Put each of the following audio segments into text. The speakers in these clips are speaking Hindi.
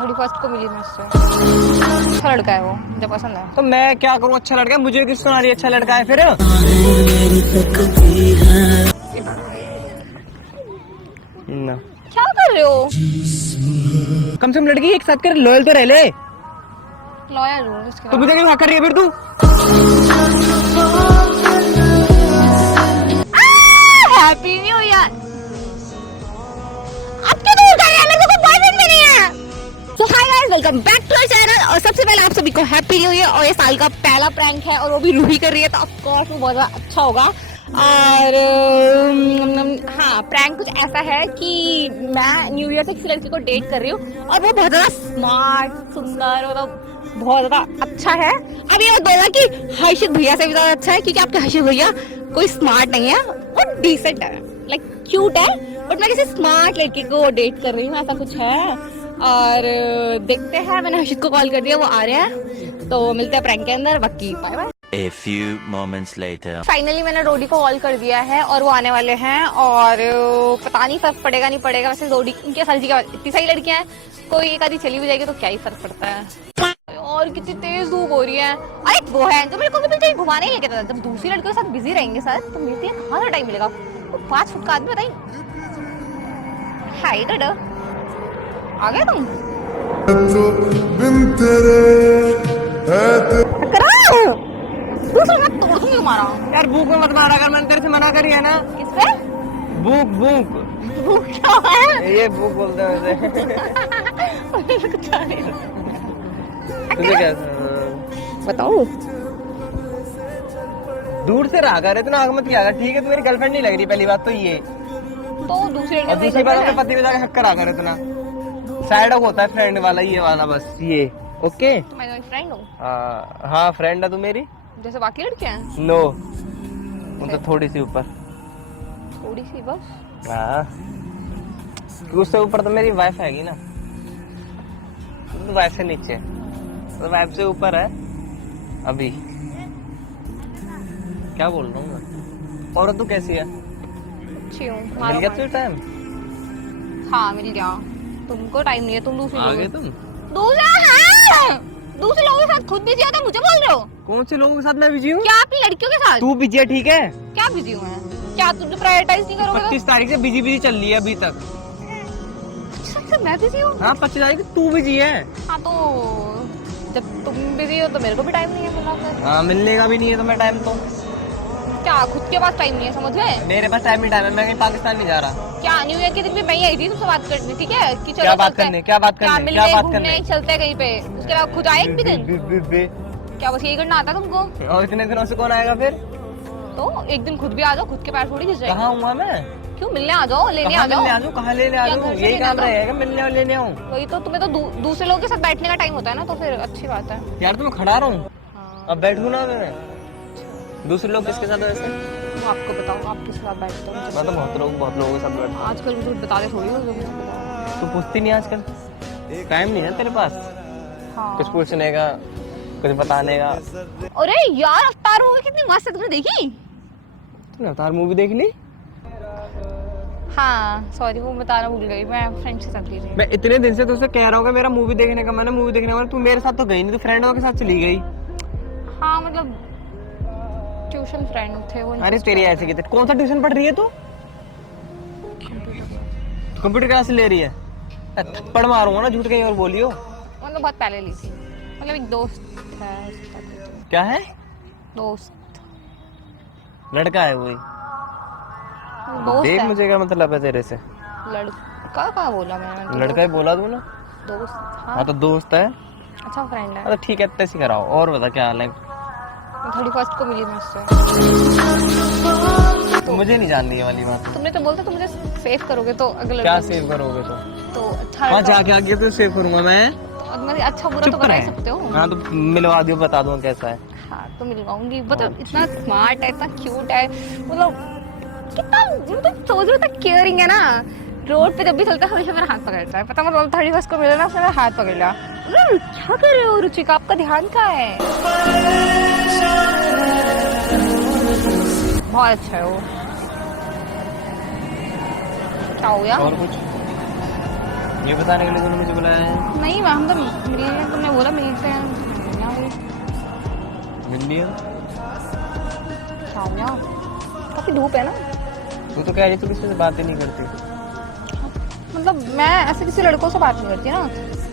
31 को मिली मुझसे। अच्छा लड़का है वो, मुझे पसंद है। तो मैं क्या करूँ? अच्छा लड़का है, मुझे किस सुना रही अच्छा लड़का है फिर? ना क्या कर रहे हो? कम से कम लड़की एक साथ कर, लॉयल तो रह ले। लॉयल हूँ इसके तो बाद। मुझे क्यों कर रही है फिर तू? Happy new year. अब क्यों दूर कर रहे हैं? मेरे को कोई बॉयफ्रेंड भी नहीं है। So hi guys, welcome back to our channel। और सबसे पहले आप सभी को हैप्पी न्यू ईयर। और ये साल का पहला प्रैंक है और वो भी रूही कर रही है, तो ऑफ कोर्स वो बहुत ज़्यादा अच्छा होगा। और हाँ, प्रैंक कुछ ऐसा है कि मैं न्यू ईयर से किसी लड़की को डेट कर रही हूँ और वो बहुत ज़्यादा स्मार्ट, सुंदर, मतलब बहुत ज़्यादा अच्छा है। अब ये मत बोलना कि हर्षित भैया से भी ज़्यादा अच्छा है, क्योंकि आपके हर्षित भैया कोई स्मार्ट नहीं है, वो डिसेंट है, लाइक क्यूट है। बट मैं किसी स्मार्ट लड़की को डेट कर रही हूँ, ऐसा कुछ है। और देखते हैं, मैंने हर्षित को कॉल कर दिया, वो आ रहे हैं, तो मिलते हैं प्रैंक के अंदर। बाकी bye bye. A few moments later. Finally मैंने रोडी को कॉल कर दिया है और वो आने वाले हैं। और पता नहीं फर्क पड़ेगा नहीं पड़ेगा, वैसे रोडी उनके साल जी के बाद इतनी सारी लड़कियां हैं, कोई एक आधी चली भी जाएगी तो क्या ही फर्क पड़ता है। और कितनी तेज धूप हो रही है। अरे वो है जो मेरे को भी कहीं घुमाने ही लेके था, जब दूसरी लड़कियों के साथ बिजी रहेंगे सर तो मिलती है कहाँ से टाइम मिलेगा। तो 5 फुट का आदमी बताइए। हाय डडा, आ गए तुम? दूसरा मैं तोड़ दूंगी तुम्हारा। यार भूख में मत मारा कर, मैंने तेरे से मना करी है ना। किस पे? भूख भूख भूख क्या है? ये भूख बोलते हैं वैसे। कुछ आ नहीं। तुझे क्या बताओ। दूर से रहा कर, इतना आग मत किया कर, ठीक है? तू मेरी गर्लफ्रेंड नहीं लग रही, पहली बात तो ये। तो दूसरे और दूसरी बात अपने पति पे जाके हक करा कर इतना। साइड अप होता है फ्रेंड वाला, ये वाला बस ये। ओके, मैं तुम्हारी फ्रेंड हूँ हाँ फ्रेंड है तू मेरी। जैसे बाकी लड़कियां हैं। नो, मतलब थोड़ी सी ऊपर। थोड़ी सी बस। हाँ, उससे ऊपर तो मेरी वाइफ हैगी ना। तो वाइफ से नीचे, तो वाइफ से ऊपर है अभी। क्या बोल रहा हूँ मैं? और तू कैसी है? अच्छी हूँ। मिल गया तुझे टाइम? हाँ मिल गया। तुमको टाइम नहीं है, तुम दूसरी आ गए तुम? दूसरा है। दूसरे लोगों के साथ खुद बिजी आता, मुझे बोल रहे हो? कौन से लोगों के साथ मैं बिजी हूँ? क्या अपनी लड़कियों के साथ? तू बिजी है, ठीक है? क्या बिजी हूँ मैं? क्या तुम प्रायोरिटाइज नहीं करोगे? 25 तारीख से बिजी बिजी चल रही है अभी तक। तो मैं बिजी हूँ। हाँ 25 तारीख तू बिजी है। हाँ तो जब तुम बिजी हो तो मेरे को भी टाइम नहीं है फिलहाल। हाँ, मिलने का भी नहीं है तुम्हें टाइम तो। क्या खुद के पास टाइम नहीं है, समझ गए? मेरे पास टाइम ही टाइम है, मैं कहीं पाकिस्तान नहीं जा रहा। क्या न्यू ईयर के दिन भी मैं ही आई थी तुमसे बात करने, ठीक है? कि चलो क्या बात चलते हैं। करने? क्या बात क्या करने? मिलने, क्या बात घूमने करने? चलते हैं कहीं पे, उसके बाद खुद आए एक भी दिन? क्या बस यही करना आता है तुमको? और इतने दिनों से कौन आएगा फिर? तो एक दिन खुद भी आ जाओ, खुद के पैर थोड़ी घिस जाएंगे। कहाँ हुआ मैं? क्यों मिलने आ जाओ, लेने आ कहाँ जाओ। मिलने आ जाऊँ? कहाँ लेने आ क्या जाऊँ? घर से यही लेने काम आ जाओ? रहेगा, मिलने और लेने आऊँ। वही तो, तुम्हें तो दूसरे लोगों के साथ बैठने का टाइम होता है ना, तो फिर अच्छी बात है। यार तो मैं खड़ा रहा हूँ, हाँ। अब बैठूँ ना मैं। दूसरे लोग किसके साथ वैसे? तो आपको बताओ, आप किसके साथ बैठते हो? मैं तो बहुत लोगों के साथ बैठता हूँ। आजकल मुझे बता दे थोड़ी हो जो भी आपको बताओ। तू पूछती नहीं आजकल? टाइम नहीं है तेरे पास हाँ। कुछ पूछने का, कुछ बताने का। अरे यार अवतार मूवी कितनी मस्त है, तुमने देखी? तूने अवतार मूवी देख ली? हाँ सॉरी, वो बताना भूल गई, मैं फ्रेंड्स के साथ गई थी। मैं इतने दिन से तुझसे कह रहा हूँ कि मेरा मूवी देखने का मन है, मूवी देखने का मन है। तू मेरे साथ तो गई नहीं, तू फ्रेंडों के साथ चली गई। हाँ मतलब ट्यूशन फ्रेंड थे वो। अरे तेरी ऐसे की कौन सा ट्यूशन पढ़ रही है तू? कंप्यूटर क्लास ले रही है? थप्पड़ मारूंगा ना, झूठ कहीं और बोलियो। मतलब बहुत पहले ली थी, मतलब एक दोस्त है उसके साथ गई थी। क्या है? दोस्त, लड़का है वही? दोस्त देख है। मुझे क्या मतलब है तेरे से? लड़का कहाँ बोला मैंने? लड़का ही बोला तू ना। दोस्त। हाँ हाँ तो दोस्त है। अच्छा फ्रेंड है। तो ठीक है, इतने से कराओ। और बता क्या हाल है? 31 को मिली मुझसे। तो मुझे नहीं जाननी ये वाली बात। तुमने तो बोलते तुम मुझे सेव करोगे, तो अगले क्या सेव करोगे तो अच्छा हाँ लड़का- जाके आगे तो सेव करूंगा मैं। तो मतलब अच्छा बुरा तो बता ही सकते हो। हाँ तो मिलवा दियो, बता दो कैसा है। हाँ तो मिलवाऊंगी। मतलब इतना स्मार्ट है, इतना क्यूट है, मतलब कितना, मतलब सोच रहा था केयरिंग है ना। रोड पे जब भी चलता है हमेशा मेरा हाथ पकड़ता है, पता मतलब 31 को मिला ना, उसने मेरा हाथ पकड़ लिया। क्या कर रहे हो रुचिका, आपका ध्यान कहाँ है? बहुत अच्छा है वो। क्या हो गया? और कुछ? ये बताने के लिए तूने मुझे बुलाया है? नहीं मैं हम तो मिले, तुमने बोला मिलते हैं। मिल लिया। शाम यार काफी धूप है ना। तू तो कह रही तू किसी से बात ही नहीं करती। मतलब मैं ऐसे किसी लड़कों से बात नहीं करती ना,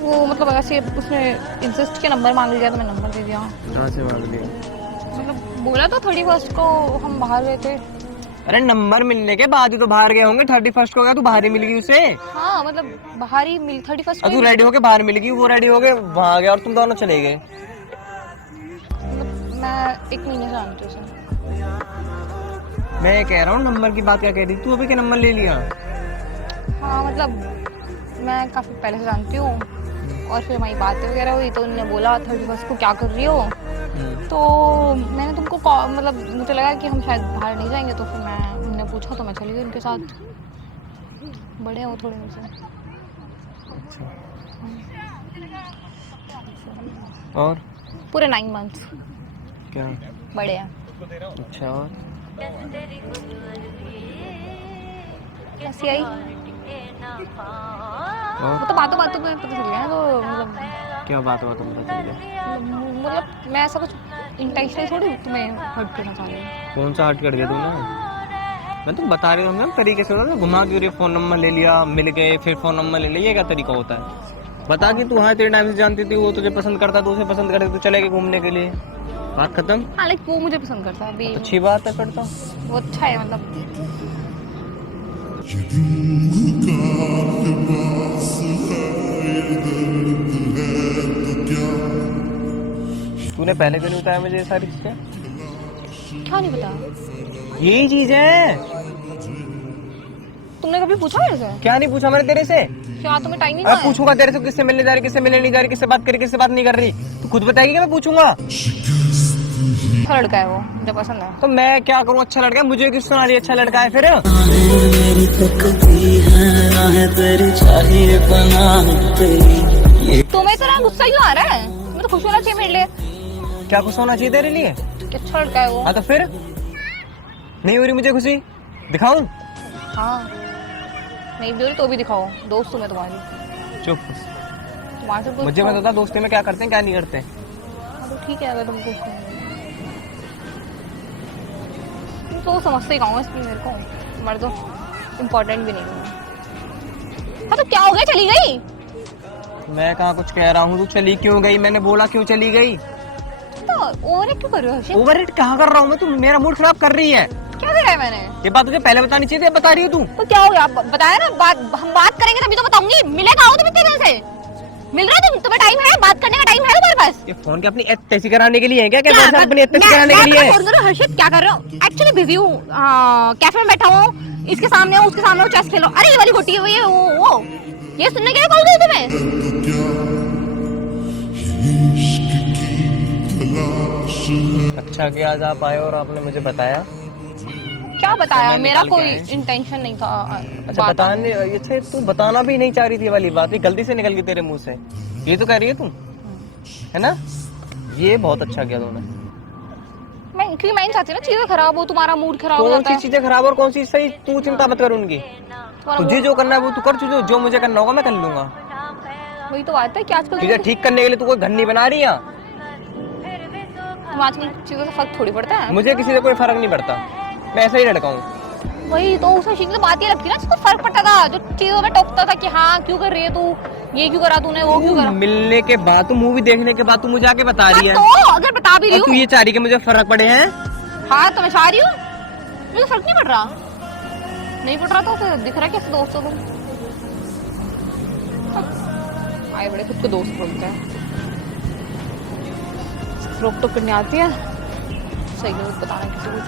वो मतलब ऐसे उसने इंसिस्ट के नंबर मांग लिया तो मैं नंबर दे दिया। कहाँ से मांग लिया? मतलब बोला तो 31 को हम बाहर गए थे। अरे नंबर मिलने के बाद ही तो बाहर गए होंगे। 31 को गया, तू बाहर ही मिल गई उसे। हाँ मतलब बाहर ही मिल 31 को तू रेडी होके बाहर मिल गई, वो रेडी होके वहां गया और तुम दोनों चले गए। मतलब मैं 1 महीने से जानती हूँ उसे। मैं कह रहा हूँ नंबर की बात क्या कह रही तू? अभी क्या नंबर ले लिया? हाँ मतलब मैं काफी पहले से जानती हूँ और फिर हमारी बातें वगैरह हुई तो उन्होंने बोला 31 को क्या कर रही हो, तो मैंने तुमको मतलब मुझे लगा कि हम शायद बाहर नहीं जाएंगे तो फिर उन्होंने पूछा तो मैं चली गई उनके साथ। बड़े हो थोड़े मुझसे। अच्छा। और पूरे 9 मंथ्स क्या? बड़े हैं। अच्छा। और कैसी आई? और वो तो बातों बातों में पता चल गया तो मतलब क्या बात हुआ तुम बता दो। मतलब मैं ऐसा कुछ इंटेंशनल थोड़ी तुम्हें हर्ट करना चाह रही हूँ। कौन सा हट कर गया तूने? मैं तुम बता रही हूँ तरीके से घुमा के फोन नंबर ले लिया, मिल गए, फिर फोन नंबर ले लिया। ये क्या तरीका होता है? बता कि तू हाँ तेरे टाइम से जानती थी, वो तुझे पसंद करता, तू उसे पसंद करता, तू चले गए घूमने के लिए, बात खत्म। हाँ लाइक वो मुझे पसंद करता है अभी। अच्छी बात है फिर तो। वो अच्छा है मतलब। तूने पहले क्यों नहीं बताया मुझे ये सारी चीजें? क्या नहीं पता? यही चीज है। तुमने कभी पूछा मेरे से? क्या नहीं पूछा मैंने तेरे से? क्या तुम्हें टाइम नहीं अब है? पूछूंगा तेरे से किससे मिलने जा रही, किससे मिलने नहीं जा रही, किससे बात करी, किससे बात नहीं कर रही? तू खुद बताएगी कि मैं पूछूंगा? अच्छा लड़का है वो, मुझे पसंद है। तो मैं क्या करूं? अच्छा लड़का है, मुझे किस सुना रही अच्छा लड़का है फिर? तुम्हें इतना गुस्सा क्यों आ रहा है? मुझे तो खुश होना चाहिए मेरे लिए। क्या कुछ होना चाहिए तेरे लिए? कि अच्छा लड़का है वो। हाँ तो फिर नहीं हो रही मुझे खुशी? दिखाऊं? हाँ नहीं भी हो रही तो भी दिखाओ, दोस्त हूँ मैं तुम्हारी। चुप। तुम्हारे से मुझे मत बता दोस्ती में क्या करते हैं क्या नहीं करते। तो ठीक है अगर तुमको तो समझते ही कहूँगा इसलिए मेरे को तुम्हारे तो इम्पोर्टेंट भी नहीं हूँ। मतलब क्या हो गया चली गई? मैं कहाँ कुछ कह रहा हूँ, तू चली क्यों गई? मैंने बोला क्यों चली गई? तो ओवर क्यों कर रहे हो हर्षित? ओवर कहाँ कर रहा हूँ मैं? तू मेरा मूड खराब कर रही है। क्या करा है मैंने? ये बात तुझे पहले बतानी चाहिए थी, अब बता रही है तू। तो क्या हो गया? बताया ना, हम बात करेंगे तभी तो बताऊंगी। मिलेगा आओ तुम इतने दिन से? मिल रहा है तुम्हें? टाइम है? बात करने का टाइम है तुम्हारे पास? ये फोन के अपनी तैसी कराने के लिए है क्या? क्या अपनी तैसी कराने के लिए है? फोन करो हर्षित, क्या कर रहे हो? एक्चुअली बिजी हूँ, कैफे में बैठा हूँ, इसके सामने हूँ, उसके सामने हूँ, चेस खेलो। अरे ये वाली गोटी है वो ये सुनने के लिए कॉल की तुम्हें? अच्छा कि आज आप आए और आपने मुझे बताया। क्या बताया? समय मेरा निकाल के कोई आए। इंटेंशन नहीं था। अच्छा बताने, अच्छा तू बताना भी नहीं चाह रही थी वाली बात, ये गलती से निकल गई तेरे मुंह से। ये तो कह रही है तू, है ना? ये बहुत अच्छा किया तूने। क्योंकि मैं नहीं चाहती ना चीजें खराब हो, तुम्हारा मूड खराब हो कौन जाता सी है। चीजें खराब और कौन सी सही? तू चिंता मत कर उनकी। तुझे जो करना है वो तू कर, तुझे जो मुझे करना होगा मैं कर लूंगा। वही तो बात है कि आजकल तुझे ठीक करने के लिए तू कोई घर नहीं बना रही है। तुम आजकल चीजों से फर्क थोड़ी पड़ता है। मुझे किसी से कोई फर्क नहीं पड़ता, मैं ऐसा ही लड़का हूँ। वही तो उसमें चीजें बात ये लगती है ना जिसको फर्क पड़ता था, जो चीजों में टोकता था कि हाँ क्यों कर रही है तू, ये क्यों करा तूने, वो क्यों करा। मिलने के बाद, तू मूवी देखने के बाद तू मुझे आके बता रही है। तो अगर बता भी रही और तू हूँ, ये चाह रही कि मुझे फर्क पड़े हैं? हाँ तो मैं चाह रही हूँ, मुझे फर्क नहीं पड़ रहा। नहीं पड़ रहा तो फिर दिख रहा है कैसे दोस्त हो तुम। आए बड़े खुद को दोस्त बोलते हैं, रोक टोक करने आती है, सही है बताना किसी को।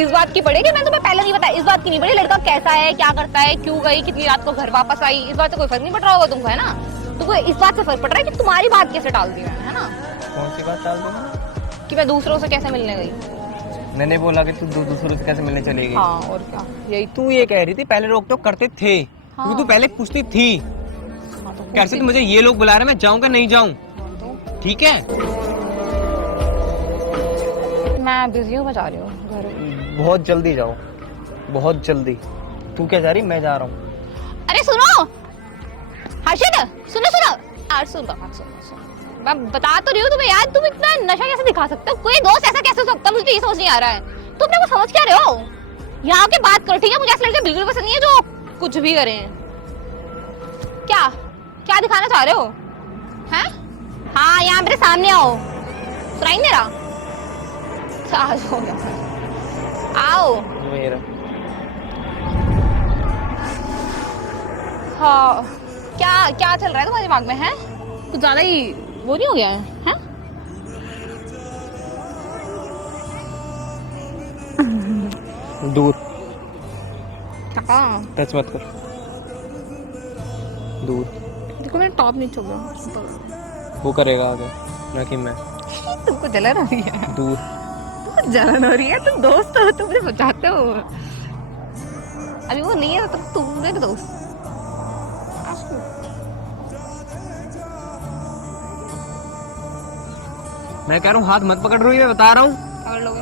इस बात की पड़ेगी, मैं तुम्हें पहले नहीं बताया, इस बात की नहीं पड़ी लड़का कैसा है, क्या करता है, क्यों गई, कितनी रात को घर वापस आई, इस बात से कोई फर्क नहीं पड़ रहा होगा तुमको, है ना? तुमको इस बात से फर्क पड़ रहा है कि तुम्हारी बात कैसे डाल दी मैंने, है ना? कौन सी बात डाल दी? कि मैं दूसरों से कैसे मिलने गई। मैंने बोला कि तू दूसरों से कैसे मिलने चली गई। हाँ और क्या, यही तू ये कह रही थी पहले रोक टोक करते थे, हाँ। क्योंकि तू पहले पूछती थी कैसे मुझे ये लोग बुला रहे, मैं जाऊँ क्या नहीं जाऊँ? ठीक है मैं बिजी हूँ, मैं जा रही हूँ घर। बहुत जल्दी जाओ। बहुत जल्दी। तू क्या जा रही, मैं जा रहा हूँ। अरे सुनो हर्षित, सुनो सुनो यार, सुनो मैं बता तो रही हूँ तुम्हें यार, तुम इतना नशा कैसे दिखा सकते हो? कोई दोस्त ऐसा कैसे हो सकता है? मुझे ये समझ नहीं आ रहा है। तुम अपने को समझ क्या रहे हो? यहाँ के बात करो ठीक है? मुझे ऐसे लड़के बिल्कुल पसंद नहीं है जो कुछ भी करें। क्या क्या दिखाना चाह रहे हो हैं? हाँ यहाँ मेरे सामने आओ, सुनाई नहीं रहा? आ जाओ आओ। मेरा हाँ क्या क्या चल रहा है तुम्हारे दिमाग में है? कुछ ज्यादा ही वो नहीं हो गया है? हैं? दूर, क्या? टच मत कर, दूर। देखो मेरा टॉप नीचे हो गया। वो करेगा आगे, ना कि मैं। तुमको जलन हो रही है? दूर। तुमको जलन हो रही है? तुम दोस्त हो, तुम मुझे बचाते हो। अभी वो नहीं है तो तुम मेरे दोस्त। मैं कह रहा हूँ हाथ मत पकड़ रही है, बता रहा हूँ। पकड़ लोगे?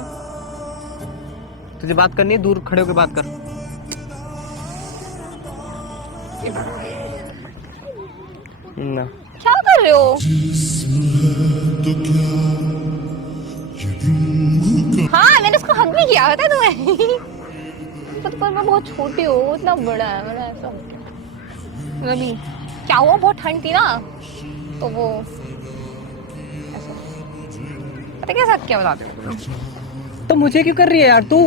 तुझे बात करनी है, दूर खड़े होकर बात कर। ना क्या कर रहे हो? हाँ मैंने उसको हक भी किया था तुम्हें। पर मैं बहुत छोटी हूँ, इतना बड़ा है मेरा ऐसा। अभी क्या हुआ, बहुत ठंड थी ना तो वो ऐसा। पता कैसा क्या बताते हो? तो मुझे क्यों कर रही है यार तू?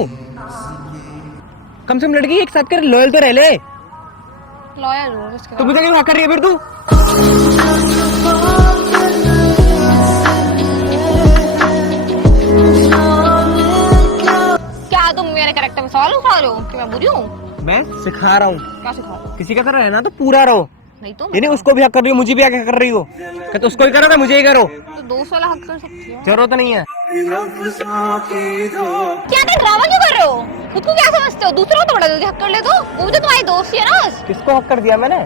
कम से कम लड़की एक साथ कर, लॉयल तो रह ले। लॉयल हो उसके तो बाद। मुझे क्यों कर रही है फिर तू? क्या तुम मेरे कैरेक्टर में सवाल उठा रहे हो कि मैं बुरी हूँ? मैं सिखा रहा हूँ, क्या सिखा रहे हो? किसी का तरह रहना तो पूरा रहो। नहीं तो नहीं उसको भी हक कर रही हो, मुझे भी हक कर रही हो। क्या तो उसको ही करो, मुझे ही करो। तो दोस्त वाला हक कर सकती हो। जरूरत नहीं है। क्या तुम ड्रामा क्यों कर रहे हो? खुद को क्या समझते हो? दूसरों को थोड़ा जल्दी हक कर ले दो, वो भी तो तुम्हारी दोस्त ही है ना। किसको हक कर दिया मैंने?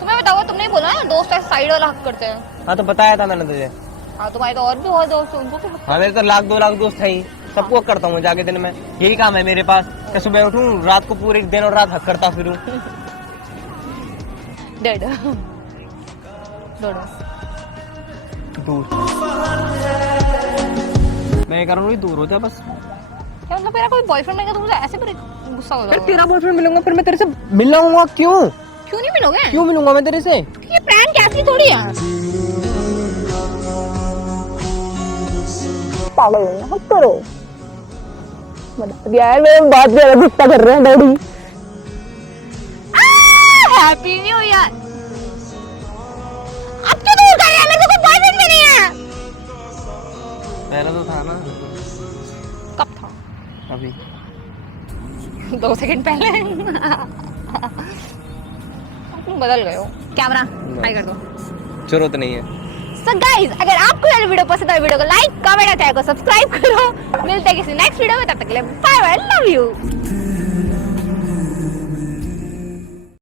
तुम्हें बताओ, तुमने बोला ना दोस्त ऐसे साइड वाला हक करते हैं। हाँ तो बताया था मैंने तुझे। हाँ तुम्हारे तो और भी बहुत दोस्त हैं, उनको तो हाँ मेरे तो लाख 2 लाख दोस्त है ही, सबको हक करता हूँ जाके दिन में। यही काम है मेरे पास। मैं सुबह उठूँ, रात को पूरे दिन और रात हक करता फिरूं। डेड डोडो। दूर। मैं कर रहा हूँ, दूर हो जा बस। क्या मतलब मेरा कोई बॉयफ्रेंड नहीं है तो मुझे ऐसे पर गुस्सा हो फिर जाएगा? तेरा बॉयफ्रेंड मिलूंगा, फिर मैं तेरे से मिलना हूँ। क्यों क्यों नहीं मिलोगे? क्यों मिलूंगा मैं तेरे से? ये प्रैंक ऐसी थोड़ी है। पागल हो हक करो। मतलब यार मेरे बात पे गुस्सा कर रहे हैं डैडी। Happy new year. अब क्यों दूर कर रहे हैं? मेरे को कोई बॉयफ्रेंड भी नहीं है। पहले तो था ना। कब था? अभी 2 सेकंड पहले। तुम बदल गए हो। कैमरा हाई कर दो। जरूरत नहीं है। So guys, अगर आपको ये वीडियो पसंद आए, वीडियो को लाइक, कमेंट और चैनल को सब्सक्राइब करो। मिलते हैं किसी नेक्स्ट वीडियो में, तब तक के लिए बाय बाय, लव यू।